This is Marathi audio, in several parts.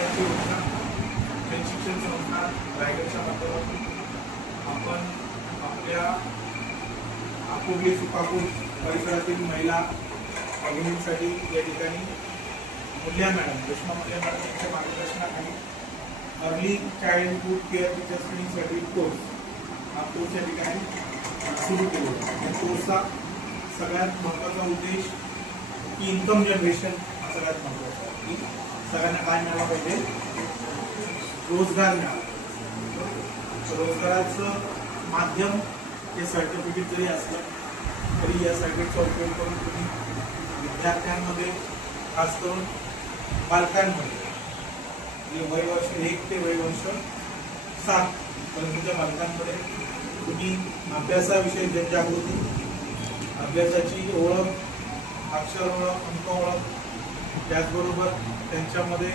त्यांची योजना शिक्षण संस्था रायगडच्या माध्यमातून आपण आपल्या आकुर्ली सुकापूर परिसरातील महिला भगिनींसाठी या ठिकाणी मुल्या मॅडम रेश्मा मुल्या मॅडम यांच्या मार्गदर्शनाखाली early childhood care teachers training certificate course हा कोर्स या ठिकाणी सुरू केलेला आहे. या कोर्सचा सगळ्यात महत्त्वाचा उद्देश की इन्कम जनरेशन हा सगळ्यात महत्त्वाचा आहे की सगळ्यांना काय मिळालं पाहिजे, रोजगार मिळाला. रोजगाराचं माध्यम हे सर्टिफिकेट जरी असलं तरी या सर्टिफिकेटचा उपयोग करून तुम्ही विद्यार्थ्यांमध्ये खास करून बालकांमध्ये वयवर्ष 1 ते वयवर्ष 7 पर्यंतच्या बालकांमध्ये तुम्ही अभ्यासाविषयी जनजागृती, अभ्यासाची ओळख, अक्षर ओळख, अंक ओळख, त्याचबरोबर त्यांच्यामध्ये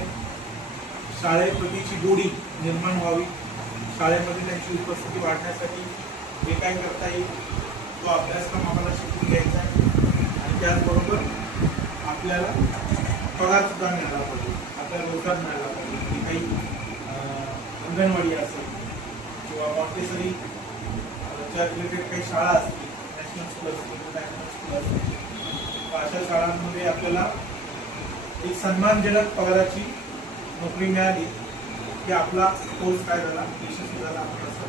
शाळेप्रतीची गोडी निर्माण व्हावी, शाळेमध्ये त्यांची उपस्थिती वाढण्यासाठी जे काय करता येईल तो अभ्यासक्रम आम्हाला शिकून घ्यायचा आहे. आणि त्याचबरोबर आपल्याला पगार सुद्धा मिळाला पाहिजे, आपल्याला रोजगार मिळाला पाहिजे. की काही अंगणवाडी असेल किंवा मॉन्टेसरी च्या रिलेटेड काही शाळा असतील, नॅशनल स्कूल असतील, इंटरनॅशनल स्कूल असतील, अशा शाळांमध्ये आपल्याला एक सन्मानजनक पगाराची नोकरी मिळाली की आपला कोर्स काय झाला, यशस्वी झाला आपण असं